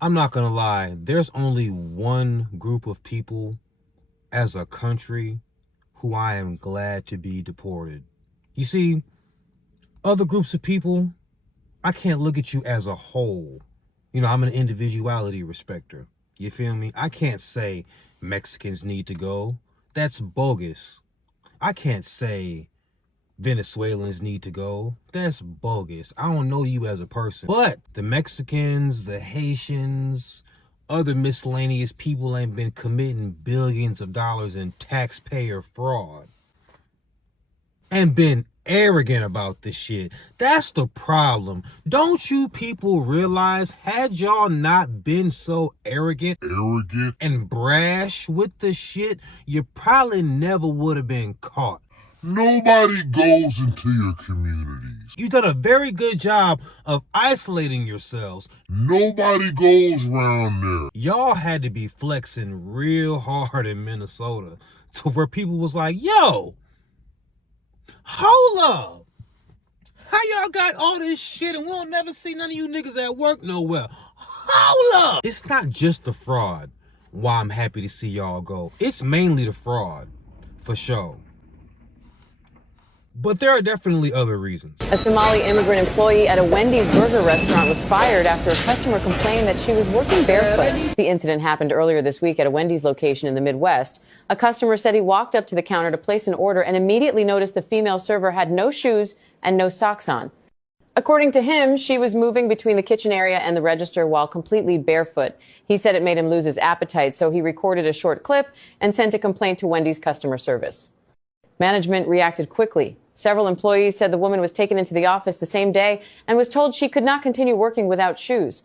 I'm not gonna lie, there's only one group of people as a country who I am glad to be deported. You see, other groups of people, I can't look at you as a whole. You know, I'm an individuality respecter. You feel me? I can't say Mexicans need to go. That's bogus. I can't say Venezuelans need to go. That's bogus. I don't know you as a person. But the Mexicans, the Haitians, other miscellaneous people ain't been committing billions of dollars in taxpayer fraud and been arrogant about this shit. That's the problem. Don't you people realize, had y'all not been so arrogant and brash with the shit, you probably never would have been caught. Nobody goes into your communities. You've done a very good job of isolating yourselves. Nobody goes around there. Y'all had to be flexing real hard in Minnesota to where people was like, yo, hold up. How y'all got all this shit and we don't never see none of you niggas at work nowhere? Hold up. It's not just the fraud why I'm happy to see y'all go. It's mainly the fraud, for sure. But there are definitely other reasons. A Somali immigrant employee at a Wendy's burger restaurant was fired after a customer complained that she was working barefoot. The incident happened earlier this week at a Wendy's location in the Midwest. A customer said he walked up to the counter to place an order and immediately noticed the female server had no shoes and no socks on. According to him, she was moving between the kitchen area and the register while completely barefoot. He said it made him lose his appetite, so he recorded a short clip and sent a complaint to Wendy's customer service. Management reacted quickly. Several employees said the woman was taken into the office the same day and was told she could not continue working without shoes.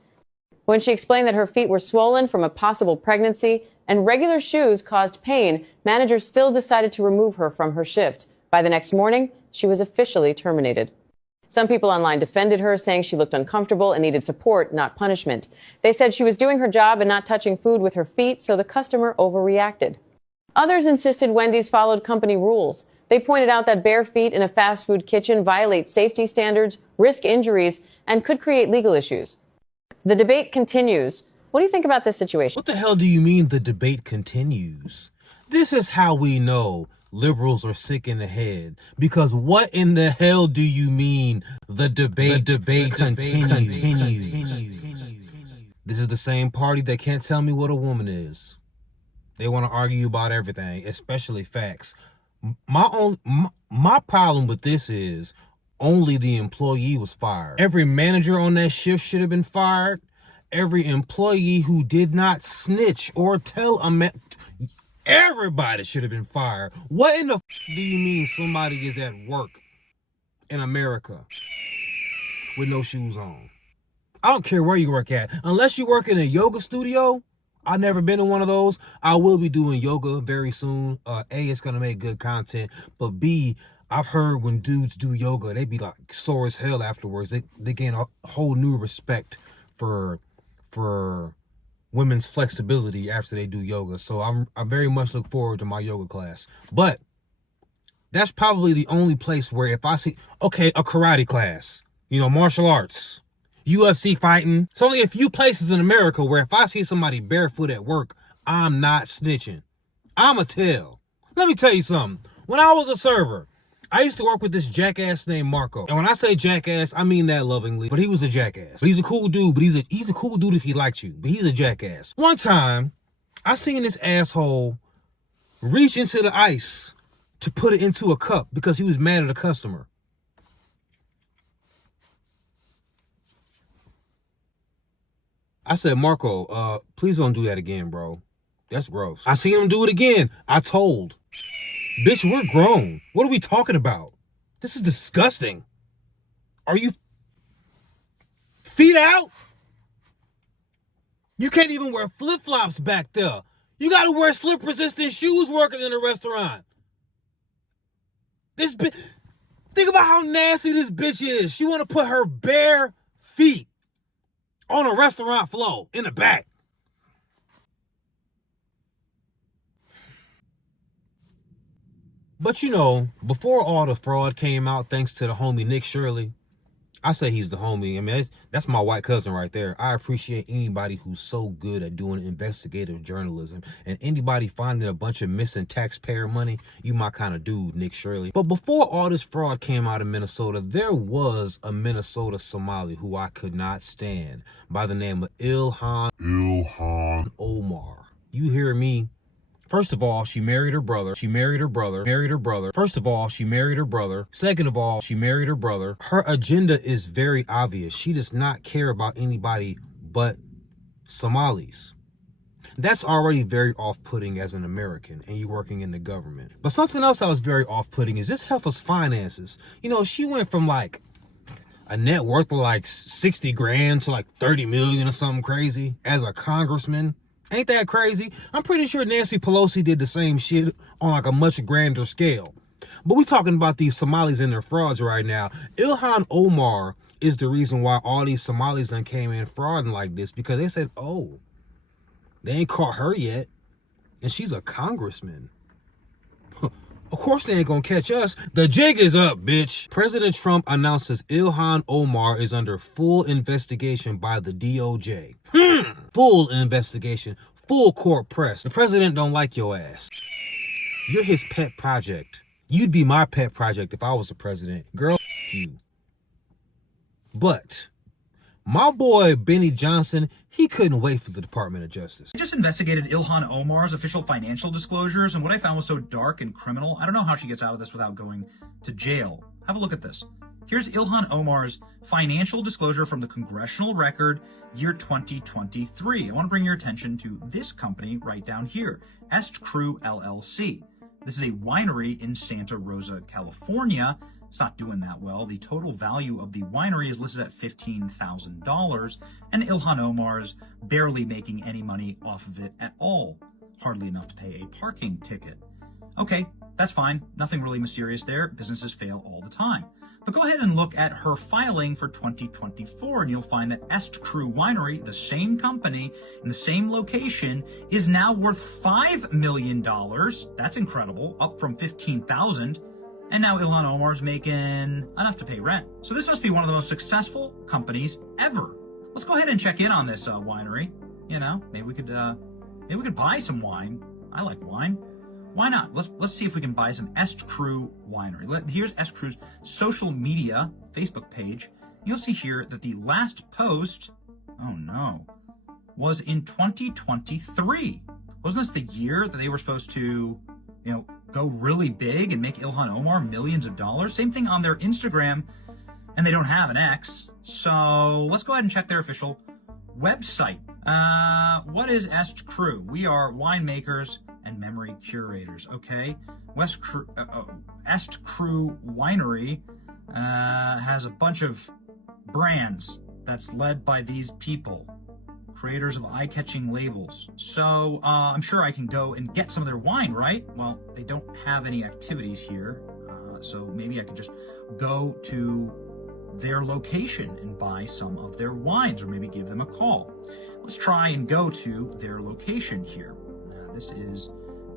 When she explained that her feet were swollen from a possible pregnancy and regular shoes caused pain, managers still decided to remove her from her shift. By the next morning, she was officially terminated. Some people online defended her, saying she looked uncomfortable and needed support, not punishment. They said she was doing her job and not touching food with her feet, so the customer overreacted. Others insisted Wendy's followed company rules. They pointed out that bare feet in a fast food kitchen violate safety standards, risk injuries, and could create legal issues. The debate continues. What do you think about this situation? What the hell do you mean the debate continues? This is how we know liberals are sick in the head. Because what in the hell do you mean the debate continues? This is the same party that can't tell me what a woman is. They want to argue about everything, especially facts. My problem with this is only the employee was fired. Every manager on that shift should have been fired. Every employee who did not snitch or tell everybody should have been fired. What in the do you mean somebody is at work in America with no shoes on? I don't care where you work at. Unless you work in a yoga studio. I've never been in one of those. I will be doing yoga very soon. A, it's going to make good content. But B, I've heard when dudes do yoga, they be like sore as hell afterwards. They gain a whole new respect for women's flexibility after they do yoga. So I very much look forward to my yoga class. But that's probably the only place where if I see, okay, a karate class, you know, martial arts, UFC fighting. It's only a few places in America where if I see somebody barefoot at work, I'm not snitching. I'ma tell. Let me tell you something. When I was a server, I used to work with this jackass named Marco. And when I say jackass, I mean that lovingly. But he was a jackass. But he's a cool dude. But he's a cool dude if he likes you. But he's a jackass. One time, I seen this asshole reach into the ice to put it into a cup because he was mad at a customer. I said, Marco, please don't do that again, bro. That's gross. I seen him do it again. I told. Bitch, we're grown. What are we talking about? This is disgusting. Are you feet out? You can't even wear flip-flops back there. You gotta wear slip-resistant shoes working in a restaurant. This bitch, Think about how nasty this bitch is. She want to put her bare feet on a restaurant floor in the back. But you know, before all the fraud came out, thanks to the homie Nick Shirley, I say he's the homie. I mean, that's my white cousin right there. I appreciate anybody who's so good at doing investigative journalism. And anybody finding a bunch of missing taxpayer money, you my kind of dude, Nick Shirley. But before all this fraud came out of Minnesota, there was a Minnesota Somali who I could not stand by the name of Ilhan Omar. You hear me? First of all, she married her brother. First of all, she married her brother. Second of all, she married her brother. Her agenda is very obvious. She does not care about anybody but Somalis. That's already very off-putting as an American and you're working in the government. But something else that was very off-putting is this heifer's finances. You know, she went from like a net worth of like 60 grand to like 30 million or something crazy as a congressman. Ain't that crazy? I'm pretty sure Nancy Pelosi did the same shit on like a much grander scale. But we talking about these Somalis and their frauds right now. Ilhan Omar is the reason why all these Somalis done came in frauding like this, because they said, oh, they ain't caught her yet. And she's a congressman. Of course they ain't gonna catch us. The jig is up, bitch. President Trump announces Ilhan Omar is under full investigation by the DOJ. Full investigation, full court press. The president don't like your ass. You're his pet project. You'd be my pet project if I was the president. Girl, you. But my boy Benny Johnson, he couldn't wait for the Department of Justice. I just investigated Ilhan Omar's official financial disclosures, and what I found was so dark and criminal. I don't know how she gets out of this without going to jail. Have a look at this. Here's Ilhan Omar's financial disclosure from the Congressional Record, year 2023. I want to bring your attention to this company right down here, Est Crew LLC. This is a winery in Santa Rosa, California. It's not doing that well. The total value of the winery is listed at $15,000, and Ilhan Omar's barely making any money off of it at all. Hardly enough to pay a parking ticket. Okay, that's fine. Nothing really mysterious there. Businesses fail all the time. But go ahead and look at her filing for 2024, and you'll find that Est Crew Winery, the same company in the same location, is now worth $5 million. That's incredible, up from $15,000. And now Ilhan Omar's making enough to pay rent. So this must be one of the most successful companies ever. Let's go ahead and check in on this winery. You know, maybe we could buy some wine. I like wine. Why not? Let's see if we can buy some Est Crew Winery. Here's Est Crew's social media Facebook page. You'll see here that the last post, oh no, was in 2023. Wasn't this the year that they were supposed to, you know, go really big and make Ilhan Omar millions of dollars? Same thing on their Instagram, and they don't have an X. So let's go ahead and check their official website. What is Est Crew? We are winemakers and memory curators, okay? Est Crew Winery has a bunch of brands that's led by these people, creators of eye-catching labels. So I'm sure I can go and get some of their wine, right? Well, they don't have any activities here, so maybe I could just go to their location and buy some of their wines, or maybe give them a call. Let's try and go to their location here. This is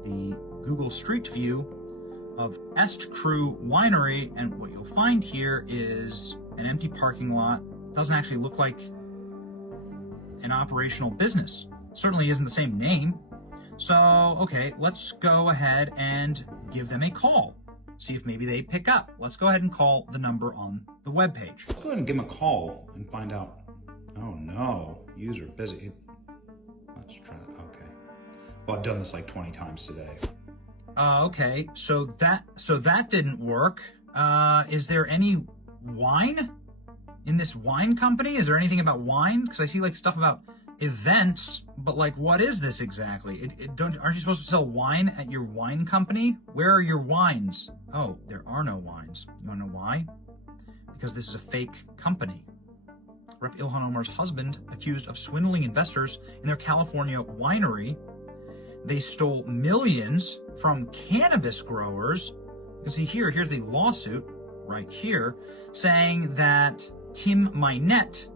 the Google Street View of Est Crew Winery, and what you'll find here is an empty parking lot. Doesn't actually look like an operational business. It certainly isn't the same name. So, okay, let's go ahead and give them a call. See if maybe they pick up. Let's go ahead and call the number on the webpage. Let's go ahead and give them a call and find out. Oh no, user busy. Let's try that, okay. Well, I've done this like 20 times today. Okay, so that didn't work. Is there any wine in this wine company? Is there anything about wine? Because I see like stuff about events, but like, what is this exactly? Aren't you supposed to sell wine at your wine company? Where are your wines? Oh, there are no wines. You wanna know why? Because this is a fake company. Rep. Ilhan Omar's husband accused of swindling investors in their California winery. They stole millions from cannabis growers. You can see here's the lawsuit right here, saying that Tim Minette,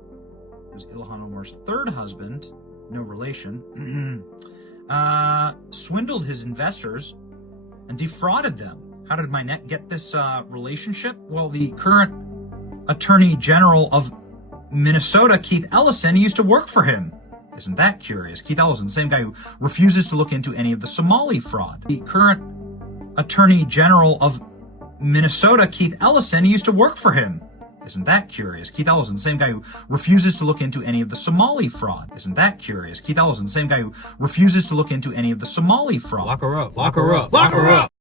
who's Ilhan Omar's third husband, no relation, swindled his investors and defrauded them. How did Minette get this relationship? Well, the current Attorney General of Minnesota, Keith Ellison, used to work for him. Isn't that curious? Keith Ellison, the same guy who refuses to look into any of the Somali fraud. The current Attorney General of Minnesota, Keith Ellison, used to work for him. Isn't that curious? Keith Ellison, the same guy who refuses to look into any of the Somali fraud. Isn't that curious? Keith Ellison, the same guy who refuses to look into any of the Somali fraud. Lock her up. Lock her up. Lock her up.